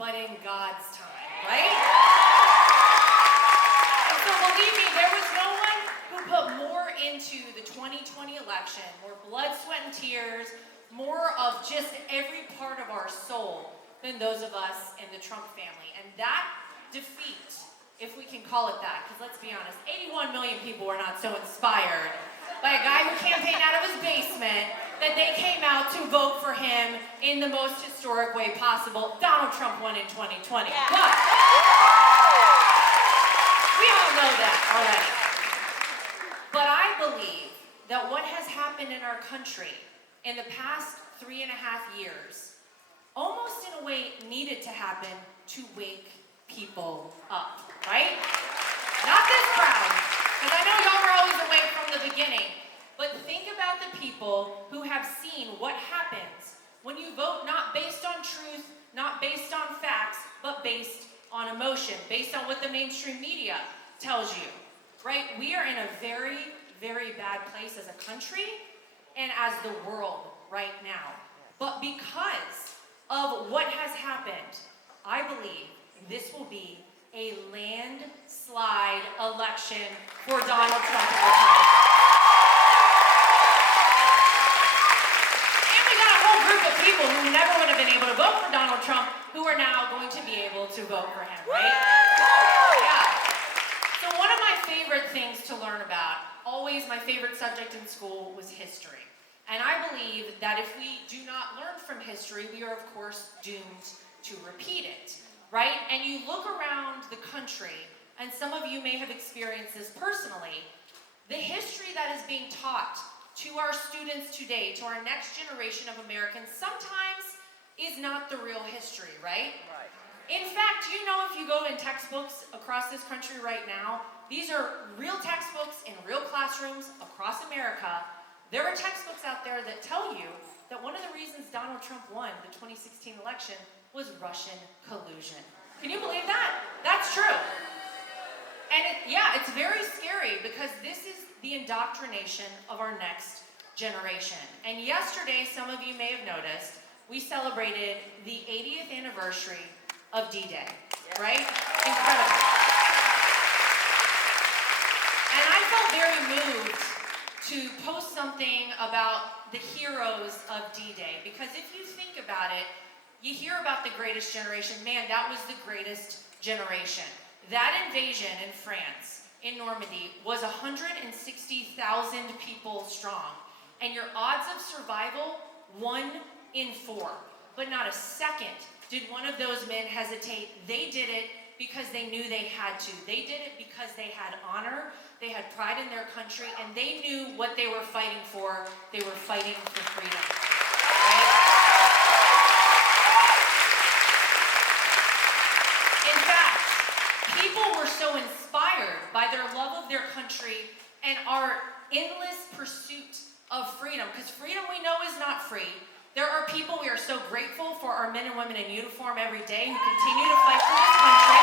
but in God's time, right? And so believe me, there was no one who put more into the 2020 election, more blood, sweat, and tears, more of just every part of our soul than those of us in the Trump family. And that defeat, if we can call it that, because let's be honest, 81 million people were not so inspired by a guy who campaigned out of his basement that they came out to vote for him in the most historic way possible. Donald Trump won in 2020. Yeah. But we all know that already. But I believe that what has happened in our country in the past 3.5 years, almost in a way needed to happen to wake people up, right? Not this crowd, because I know y'all were always awake from the beginning, but think about the people who have seen what happens when you vote not based on truth, not based on facts, but based on emotion, based on what the mainstream media tells you, right? We are in a very, very bad place as a country and as the world right now. But because of what has happened, I believe this will be a landslide election for Donald Trump. And we got a whole group of people who never would have been able to vote for Donald Trump who are now going to be able to vote for him, right? Yeah. So one of my favorite things to learn about, always my favorite subject in school, was history. And I believe that if we do not learn from history, we are of course doomed to repeat it. Right? And you look around the country, and some of you may have experienced this personally, the history that is being taught to our students today, to our next generation of Americans, sometimes is not the real history, right? Right. In fact, you know, if you go in textbooks across this country right now, these are real textbooks in real classrooms across America. There are textbooks out there that tell you that one of the reasons Donald Trump won the 2016 election was Russian collusion. Can you believe that? That's true. And it's very scary because this is the indoctrination of our next generation. And yesterday, some of you may have noticed, we celebrated the 80th anniversary of D-Day, right? Incredible. And I felt very moved to post something about the heroes of D-Day, because if you think about it, you hear about the greatest generation. Man, that was the greatest generation. That invasion in France, in Normandy, was 160,000 people strong. And your odds of survival, 1 in 4. But not a second did one of those men hesitate. They did it because they knew they had to. They did it because they had honor, they had pride in their country, and they knew what they were fighting for. They were fighting for freedom. Right? People were so inspired by their love of their country and our endless pursuit of freedom, because freedom we know is not free. There are people, we are so grateful for our men and women in uniform every day who continue to fight for this country.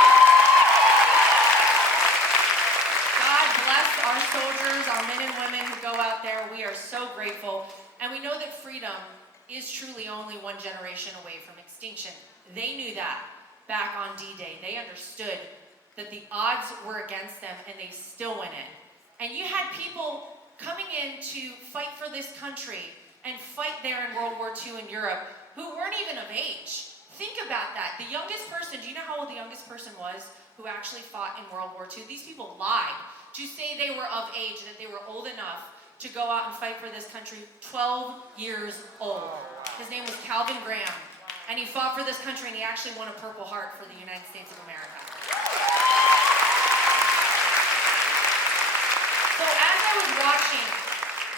God bless our soldiers, our men and women who go out there. We are so grateful. And we know that freedom is truly only one generation away from extinction. They knew that back on D-Day. They understood that the odds were against them, and they still went in. And you had people coming in to fight for this country and fight there in World War II in Europe who weren't even of age. Think about that. The youngest person, do you know how old the youngest person was who actually fought in World War II? These people lied to say they were of age, that they were old enough to go out and fight for this country. 12 years old. His name was Calvin Graham. And he fought for this country, and he actually won a Purple Heart for the United States of America. So as I was watching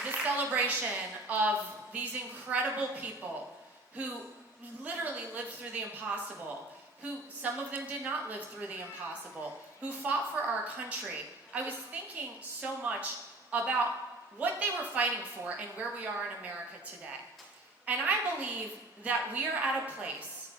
the celebration of these incredible people who literally lived through the impossible, who some of them did not live through the impossible, who fought for our country, I was thinking so much about what they were fighting for and where we are in America today. And I believe that we are at a place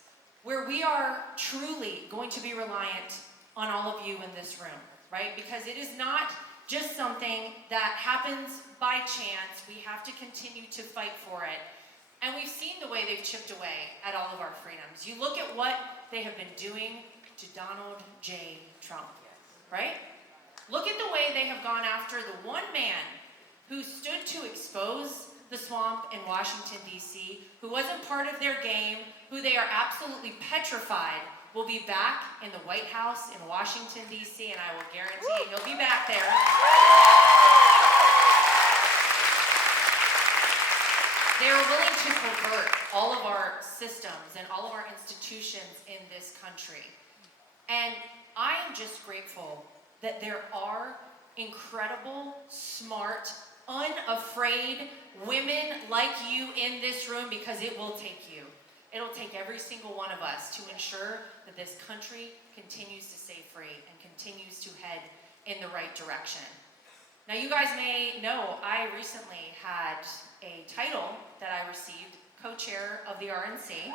where we are truly going to be reliant on all of you in this room, right? Because it is not just something that happens by chance. We have to continue to fight for it. And we've seen the way they've chipped away at all of our freedoms. You look at what they have been doing to Donald J. Trump, right? Look at the way they have gone after the one man who stood to expose the swamp in Washington, D.C., who wasn't part of their game, who they are absolutely petrified will be back in the White House in Washington, D.C., and I will guarantee he'll be back there. They are willing to pervert all of our systems and all of our institutions in this country. And I am just grateful that there are incredible, smart, unafraid women like you in this room, because it will take you. It'll take every single one of us to ensure that this country continues to stay free and continues to head in the right direction. Now, you guys may know I recently had a title that I received, Co-Chair of the RNC. I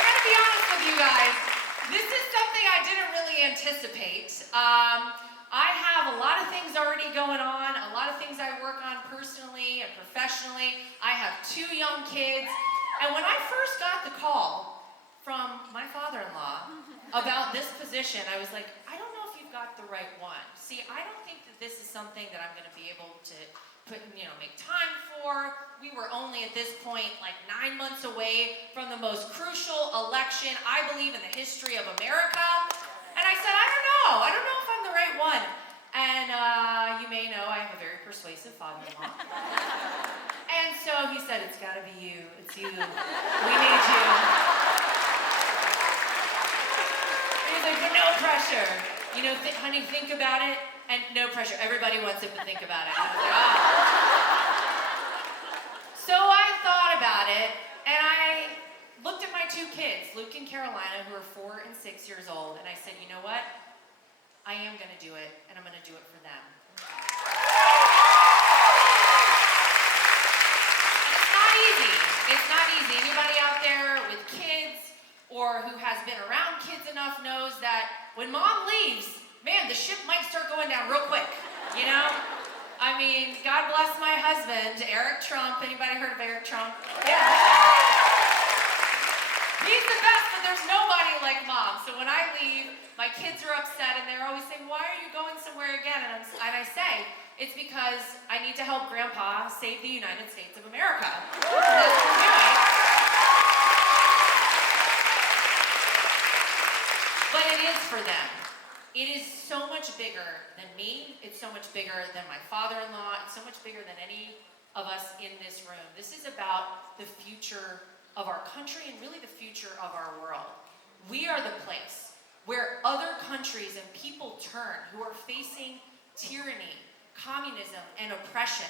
gotta be honest with you guys, this is something I didn't really anticipate. I have a lot of things already going on, a lot of things I work on personally and professionally. I have 2 young kids, and when I first got the call from my father-in-law about this position, I was like, I don't know if you've got the right one. See, I don't think that this is something that I'm going to be able to make time for. We were only at this point like 9 months away from the most crucial election, I believe, in the history of America. And I said, I don't know if I'm the right one. And you may know I have a very persuasive father-in-law. And so he said, it's gotta be you, it's you. We need you. He's like, but no pressure. You know, honey, think about it, and no pressure. Everybody wants him to think about it. And I was like, oh. So I thought about it, and I looked at my 2 kids, Luke and Carolina, who are 4 and 6 years old, and I said, you know what? I am going to do it, and I'm going to do it for them. And it's not easy. It's not easy. Anybody out there with kids or who has been around kids enough knows that when mom leaves, man, the ship might start going down real quick, you know? I mean, God bless my husband, Eric Trump. Anybody heard of Eric Trump? Yeah. He's the best, but there's nobody like mom. So when I leave, my kids are upset, and they're always saying, why are you going somewhere again? And I say, it's because I need to help Grandpa save the United States of America. So that's what we're doing. But it is for them. It is so much bigger than me. It's so much bigger than my father-in-law. It's so much bigger than any of us in this room. This is about the future of our country and really the future of our world. We are the place where other countries and people turn who are facing tyranny, communism, and oppression.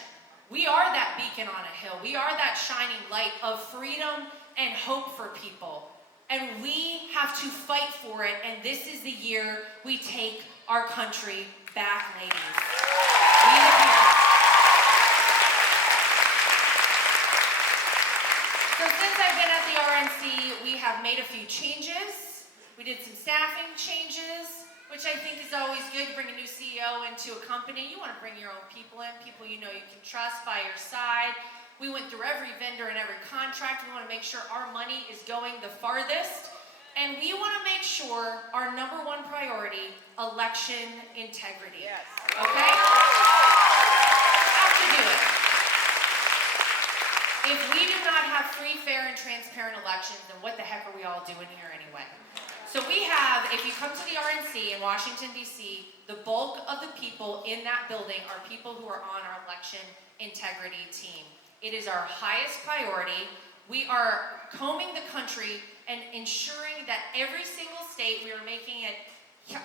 We are that beacon on a hill. We are that shining light of freedom and hope for people. And we have to fight for it, and this is the year we take our country back, ladies. We the people. So since I've been at the RNC, we have made a few changes. We did some staffing changes, which I think is always good. You bring a new CEO into a company, you want to bring your own people in, people you know you can trust by your side. We went through every vendor and every contract. We want to make sure our money is going the farthest. And we want to make sure our #1 priority, election integrity. Yes. Okay? Have to do it. If we do not have free, fair, and transparent elections, then what the heck are we all doing here anyway? So we have, if you come to the RNC in Washington, D.C., the bulk of the people in that building are people who are on our election integrity team. It is our highest priority. We are combing the country and ensuring that every single state, we are making it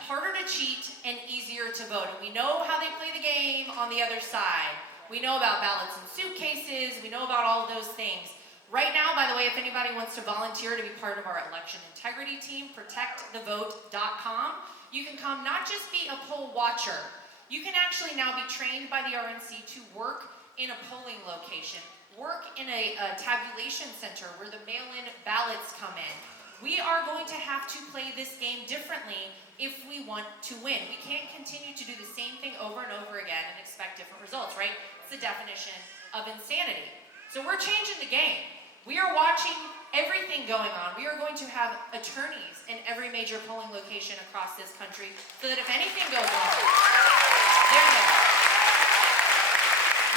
harder to cheat and easier to vote. And we know how they play the game on the other side. We know about ballots and suitcases. We know about all of those things. Right now, by the way, if anybody wants to volunteer to be part of our election integrity team, protectthevote.com, you can come not just be a poll watcher. You can actually now be trained by the RNC to work in a polling location, work in a tabulation center where the mail-in ballots come in. We are going to have to play this game differently if we want to win. We can't continue to do the same thing over and over again and expect different results, right? It's the definition of insanity. So we're changing the game. We are watching everything going on. We are going to have attorneys in every major polling location across this country so that if anything goes wrong, they're there.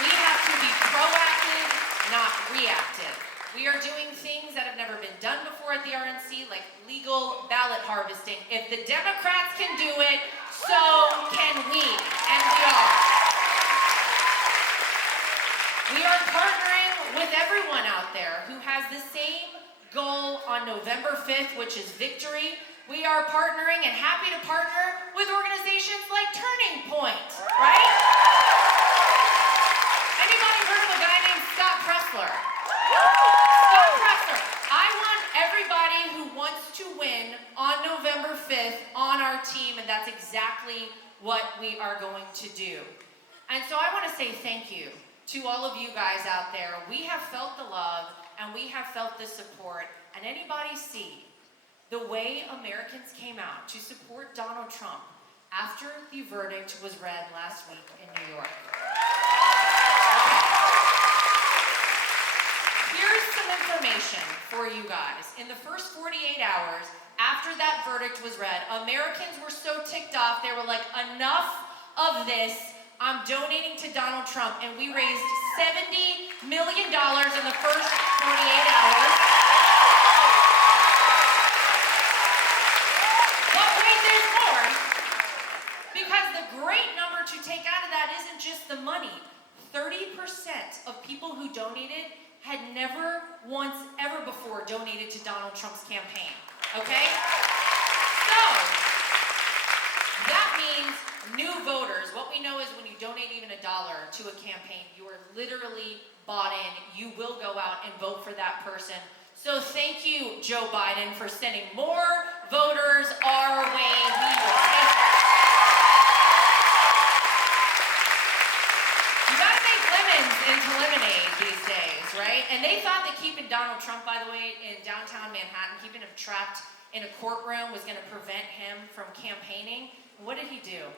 We have to be proactive, not reactive. We are doing things that have never been done before at the RNC, like legal ballot harvesting. If the Democrats can do it, so can we, and we are. We are partnering with everyone out there who has the same goal on November 5th, which is victory. We are partnering and happy to partner with organizations like Turning Point, right? Anybody heard of a guy named Scott Pressler? Scott Pressler. I want everybody who wants to win on November 5th on our team, and that's exactly what we are going to do. And so I want to say thank you to all of you guys out there. We have felt the love and we have felt the support. And anybody see the way Americans came out to support Donald Trump after the verdict was read last week in New York? Here's some information for you guys. In the first 48 hours after that verdict was read, Americans were so ticked off, they were like, enough of this. I'm donating to Donald Trump, and we raised $70 million in the first 48 hours. But wait, there's more. Because the great number to take out of that isn't just the money. 30% of people who donated had never once ever before donated to Donald Trump's campaign. Okay? So, that means new voters. What we know is when you donate even $1 to a campaign, you are literally bought in. You will go out and vote for that person. So thank you, Joe Biden, for sending more voters our way. We will take it. You gotta make lemons into lemonade these days, right? And they thought that keeping Donald Trump, by the way, in downtown Manhattan, keeping him trapped in a courtroom was gonna prevent him from campaigning. What did he do?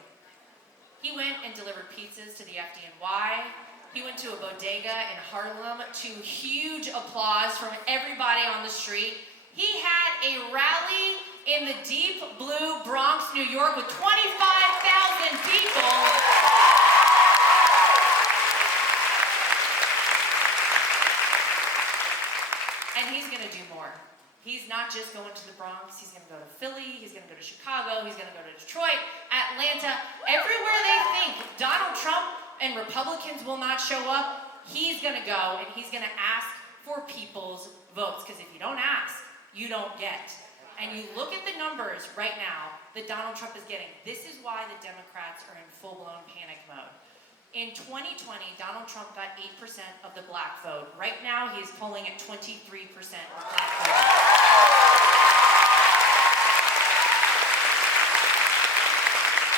He went and delivered pizzas to the FDNY. He went to a bodega in Harlem to huge applause from everybody on the street. He had a rally in the deep blue Bronx, New York with 25,000 people. And he's gonna do more. He's not just going to the Bronx, he's gonna go to Philly, he's gonna go to Chicago, he's gonna go to Detroit, Atlanta, everywhere they think Donald Trump and Republicans will not show up, he's gonna go and he's gonna ask for people's votes. Because if you don't ask, you don't get. And you look at the numbers right now that Donald Trump is getting. This is why the Democrats are in full-blown panic mode. In 2020, Donald Trump got 8% of the black vote. Right now, he is polling at 23% of black vote.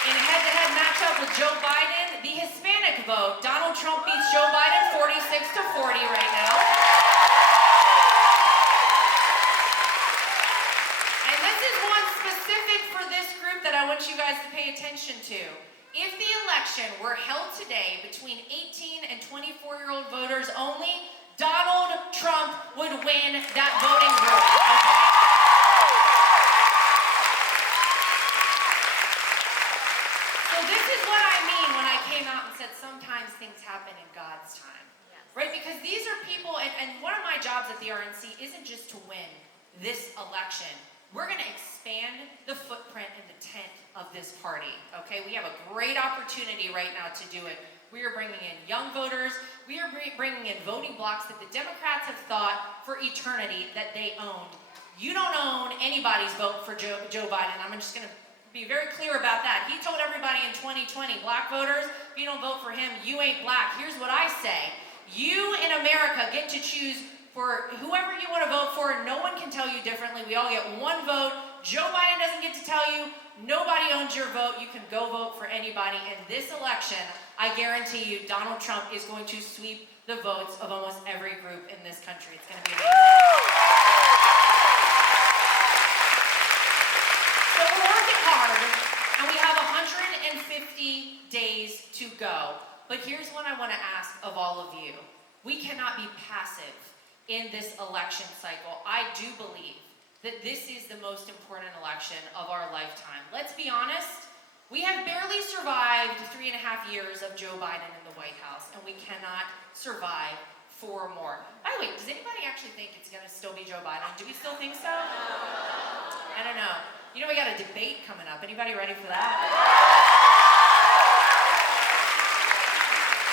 In a head-to-head matchup with Joe Biden, the Hispanic vote, Donald Trump beats Joe Biden 46-40 right now. And this is one specific for this group that I want you guys to pay attention to. If the election were held today between 18 and 24-year-old voters only, Donald Trump would win that voting group. Okay? So this is what I mean when I came out and said sometimes things happen in God's time. Yes. Right? Because these are people, and one of my jobs at the RNC isn't just to win this election. We're going to expand the footprint and the tent of this party, okay? We have a great opportunity right now to do it. We are bringing in young voters. We are bringing in voting blocks that the Democrats have thought for eternity that they owned. You don't own anybody's vote for Joe Biden. I'm just going to be very clear about that. He told everybody in 2020, black voters, if you don't vote for him, you ain't black. Here's what I say. You in America get to choose for whoever you want to vote for. No one can tell you differently. We all get one vote. Joe Biden doesn't get to tell you. Nobody owns your vote. You can go vote for anybody. In this election, I guarantee you Donald Trump is going to sweep the votes of almost every group in this country. It's going to be amazing. So we're working hard, and we have 150 days to go. But here's what I want to ask of all of you. We cannot be passive in this election cycle. I do believe that this is the most important election of our lifetime. Let's be honest, we have barely survived 3.5 years of Joe Biden in the White House, and we cannot survive 4 more. By the way, does anybody actually think it's gonna still be Joe Biden? Do we still think so? I don't know. You know, we got a debate coming up. Anybody ready for that?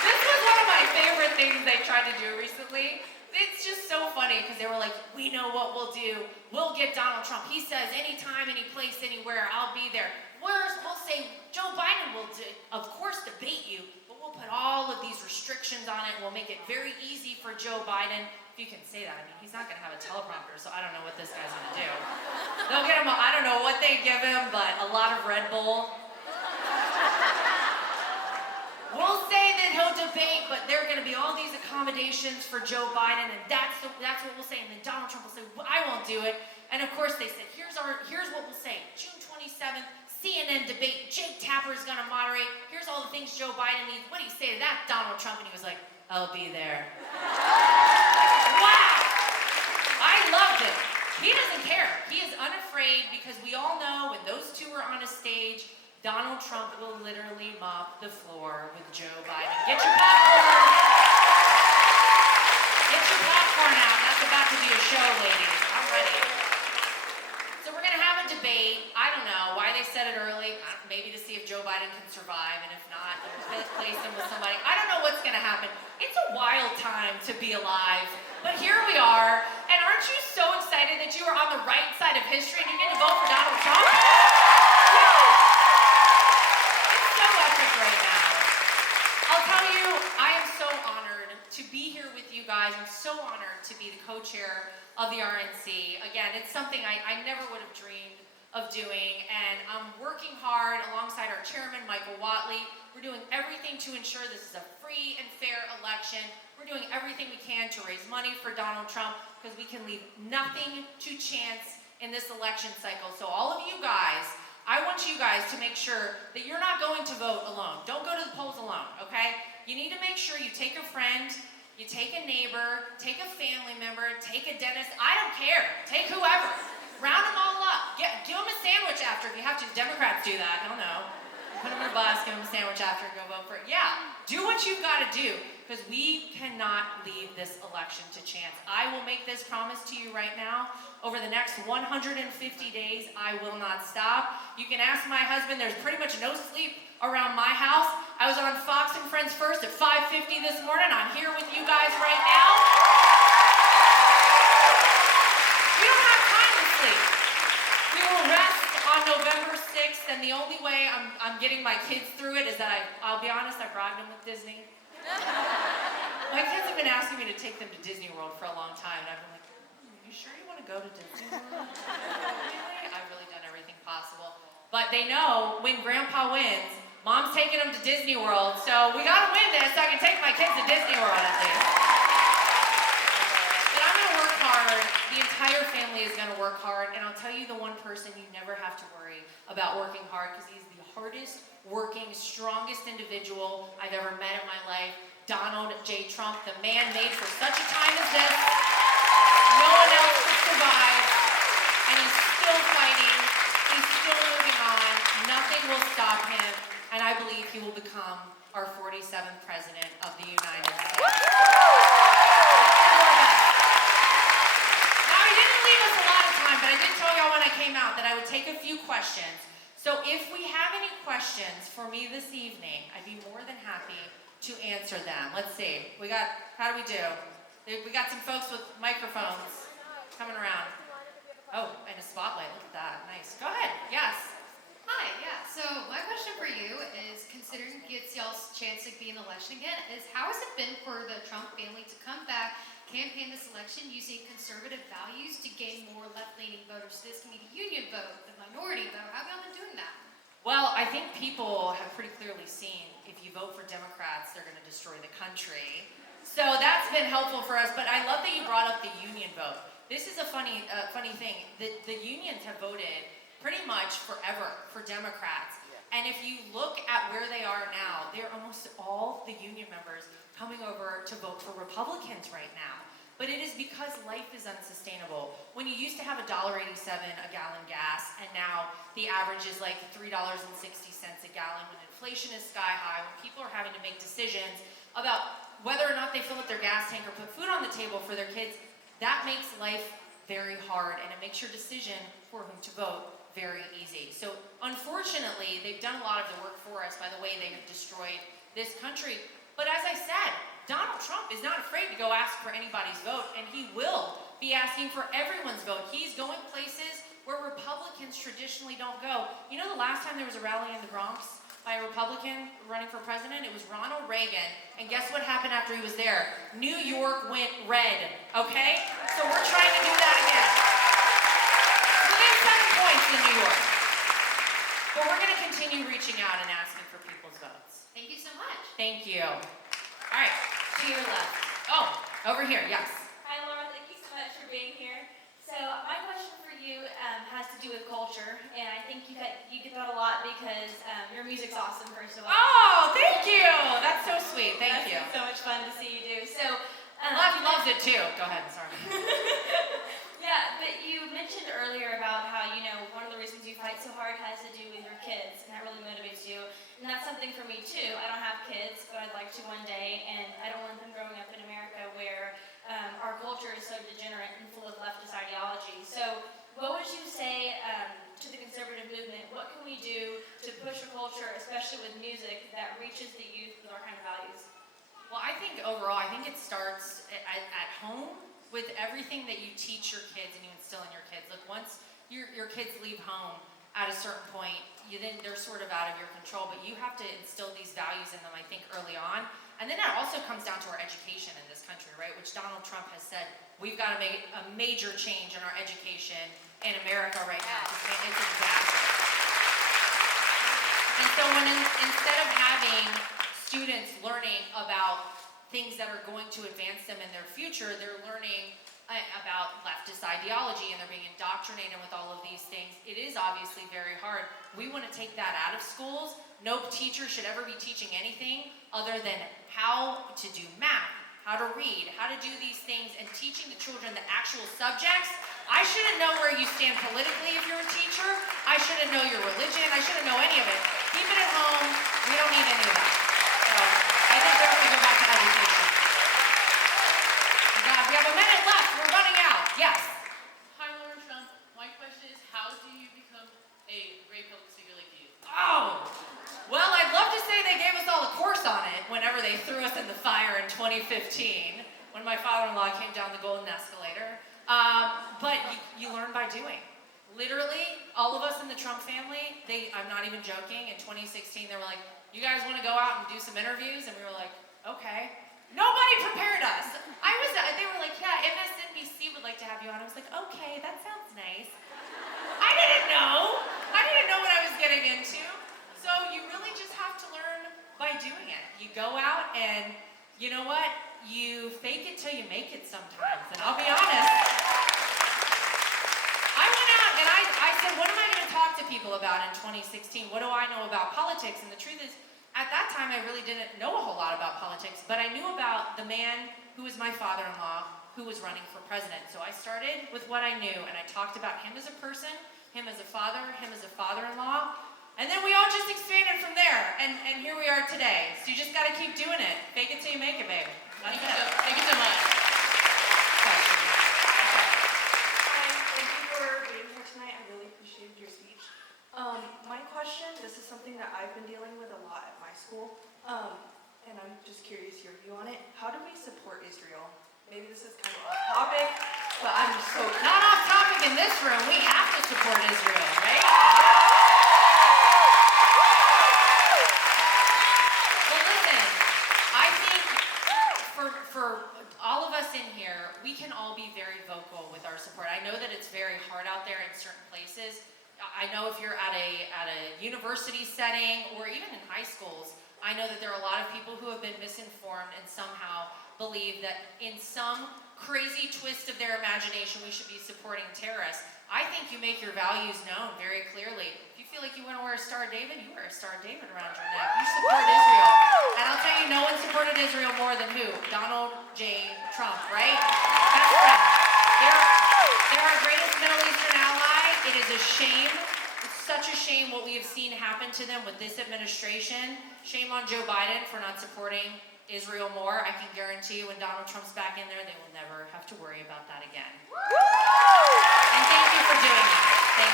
This was one of my favorite things they tried to do recently. It's just so funny because they were like, we know what we'll do. We'll get Donald Trump. He says anytime, any place, anywhere, I'll be there. We'll say Joe Biden will, of course, debate you, but we'll put all of these restrictions on it. We'll make it very easy for Joe Biden. If you can say that, I mean, he's not going to have a teleprompter, so I don't know what this guy's going to do. They'll get him, I don't know what they give him, but a lot of Red Bull. We'll say that he'll debate, but there are going to be all these accommodations for Joe Biden, and that's what we'll say. And then Donald Trump will say, well, I won't do it. And of course they said, here's what we'll say. June 27th, CNN debate. Jake Tapper is going to moderate. Here's all the things Joe Biden needs. What do you say to that, Donald Trump? And he was like, I'll be there. Wow! I loved it. He doesn't care. He is unafraid because we all know when those two are on a stage, Donald Trump will literally mop the floor with Joe Biden. Get your popcorn. Get your popcorn out. That's about to be a show, ladies. I'm ready. So we're going to have a debate. I don't know why they said it early. Maybe to see if Joe Biden can survive, and if not, replace him with somebody. I don't know what's going to happen. It's a wild time to be alive. But here we are. And aren't you so excited that you are on the right side of history and you're going to vote for Donald Trump? Right now. I'll tell you, I am so honored to be here with you guys. I'm so honored to be the co-chair of the RNC. Again, it's something I never would have dreamed of doing, and I'm working hard alongside our chairman, Michael Whatley. We're doing everything to ensure this is a free and fair election. We're doing everything we can to raise money for Donald Trump because we can leave nothing to chance in this election cycle. So all of you guys, I want you guys to make sure that you're not going to vote alone. Don't go to the polls alone, okay? You need to make sure you take a friend, you take a neighbor, take a family member, take a dentist. I don't care. Take whoever. Round them all up. Do them a sandwich after if you have to. Democrats do that. I don't know. Put them in a bus, give them a sandwich after, and go vote for it. Yeah, do what you've got to do because we cannot leave this election to chance. I will make this promise to you right now. Over the next 150 days, I will not stop. You can ask my husband, there's pretty much no sleep around my house. I was on Fox and Friends First at 5:50 this morning. I'm here with you guys right now. We don't have time to sleep. We will rest on November 6th, and the only way I'm getting my kids through it is that I'll be honest, I bribed them with Disney. My kids have been asking me to take them to Disney World for a long time, and I've been like, you sure you want to go to Disney World? Really? I've really done everything possible. But they know when Grandpa wins, Mom's taking them to Disney World, so we gotta win this so I can take my kids to Disney World at least. But I'm gonna work hard. The entire family is gonna work hard, and I'll tell you the one person you never have to worry about working hard because he's the hardest working, strongest individual I've ever met in my life, Donald J. Trump, the man made for such a time as this. No one else could survive, and he's still fighting, he's still moving on, nothing will stop him, and I believe he will become our 47th president of the United States. Now, he didn't leave us a lot of time, but I did tell y'all when I came out that I would take a few questions. So if we have any questions for me this evening, I'd be more than happy to answer them. Let's see, how do we do? We got some folks with microphones coming around. Oh, and a spotlight, look at that, nice. Go ahead, yes. Hi, yeah, so my question for you is, considering it gets y'all's chance to be in the election again, is how has it been for the Trump family to come back, campaign this election using conservative values to gain more left-leaning voters? So this can be the union vote, the minority vote. How have y'all been doing that? Well, I think people have pretty clearly seen if you vote for Democrats, they're gonna destroy the country. So that's been helpful for us, but I love that you brought up the union vote. This is a funny thing. The unions have voted pretty much forever for Democrats. And if you look at where they are now, they're almost all the union members coming over to vote for Republicans right now. But it is because life is unsustainable. When you used to have $1.87 a gallon gas, and now the average is like $3.60 a gallon, when inflation is sky high, when people are having to make decisions about whether or not they fill up their gas tank or put food on the table for their kids, that makes life very hard, and it makes your decision for whom to vote very easy. So unfortunately, they've done a lot of the work for us by the way they have destroyed this country. But as I said, Donald Trump is not afraid to go ask for anybody's vote, and he will be asking for everyone's vote. He's going places where Republicans traditionally don't go. You know, the last time there was a rally in the Bronx by a Republican running for president, it was Ronald Reagan, and guess what happened after he was there? New York went red, okay? So we're trying to do that again. Within 7 points in New York. But we're going to continue reaching out and asking for people's votes. Thank you so much. Thank you. All right, to your left. Oh, over here, yes. Hi, Laura. Thank you so much for being here. So my question for you has to do with culture, and I think you get that a lot because your music's awesome, first of all. Oh, thank you. That's so sweet. Thank you. It's so much fun to see you do. So Love loves it too. Go ahead. Sorry. Yeah, but you mentioned earlier about how, one of the reasons you fight so hard has to do with your kids, and that really motivates you. And that's something for me too. I don't have kids, but I'd like to one day, and I don't want them growing up in America where our culture is so degenerate and full of leftist ideology. So what would you say to the conservative movement? What can we do to push a culture, especially with music, that reaches the youth with our kind of values? Well, I think overall, it starts at home with everything that you teach your kids and you instill in your kids. Like once your kids leave home at a certain point, then they're sort of out of your control, but you have to instill these values in them, I think, early on. And then that also comes down to our education in this country, right? Which Donald Trump has said, we've got to make a major change in our education in America right now. It's a disaster. And so instead of having students learning about things that are going to advance them in their future, they're learning about leftist ideology and they're being indoctrinated with all of these things. It is obviously very hard. We want to take that out of schools. No teacher should ever be teaching anything other than how to do math, how to read, how to do these things, and teaching the children the actual subjects. I shouldn't know where you stand politically if you're a teacher. I shouldn't know your religion. I shouldn't know any of it. Keep it at home. We don't need any of that. So I think we're going to go back to education. God, we have a minute left. We're running out. Yes. Hi, Lara Trump. My question is, how do you become a great public figure like you? Oh, well, I'd love to say they gave us all a course on it whenever they threw us in the fire in 2015 when my father-in-law came down the golden escalator. But you learn by doing. Literally, all of us in the Trump family, I'm not even joking, in 2016 they were like, you guys want to go out and do some interviews? And we were like, okay. Nobody prepared us. They were like, yeah, MSNBC would like to have you on. I was like, okay, that sounds nice. I didn't know what I was getting into. So you really just have to learn by doing it. You go out and, you know what? You fake it till you make it sometimes. And I'll be honest. I went out and I said, what am I going to talk to people about in 2016? What do I know about politics? And the truth is, at that time, I really didn't know a whole lot about politics, but I knew about the man who was my father-in-law who was running for president. So I started with what I knew, and I talked about him as a person, him as a father, him as a father-in-law, and then we all just expanded from there, and here we are today. So you just got to keep doing it. Fake it till you make it, babe. That's it. Thank you so much. Question. Hi, thank you for being here tonight. I really appreciated your speech. My question, this is something that I've been dealing with a lot at my school, and I'm just curious your view on it. How do we support Israel? Maybe this is kind of off topic, but I'm just so... Not off topic in this room. We have to support Israel, right? Well, listen, I think for all of us in here, we can all be very vocal with our support. I know that it's very hard out there in certain places. I know if you're at a university setting or even in high schools, I know that there are a lot of people who have been misinformed and somehow believe that in some crazy twist of their imagination we should be supporting terrorists. I think you make your values known very clearly. If you feel like you want to wear a Star of David, you wear a Star of David around your neck. You support Israel. And I'll tell you, no one supported Israel Israel more than who? Donald J. Trump, right? Best friend. They're our greatest Middle Eastern ally. It is a shame. It's such a shame what we have seen happen to them with this administration. Shame on Joe Biden for not supporting Israel more. I can guarantee you when Donald Trump's back in there, they will never have to worry about that again. And thank you for doing that. Thank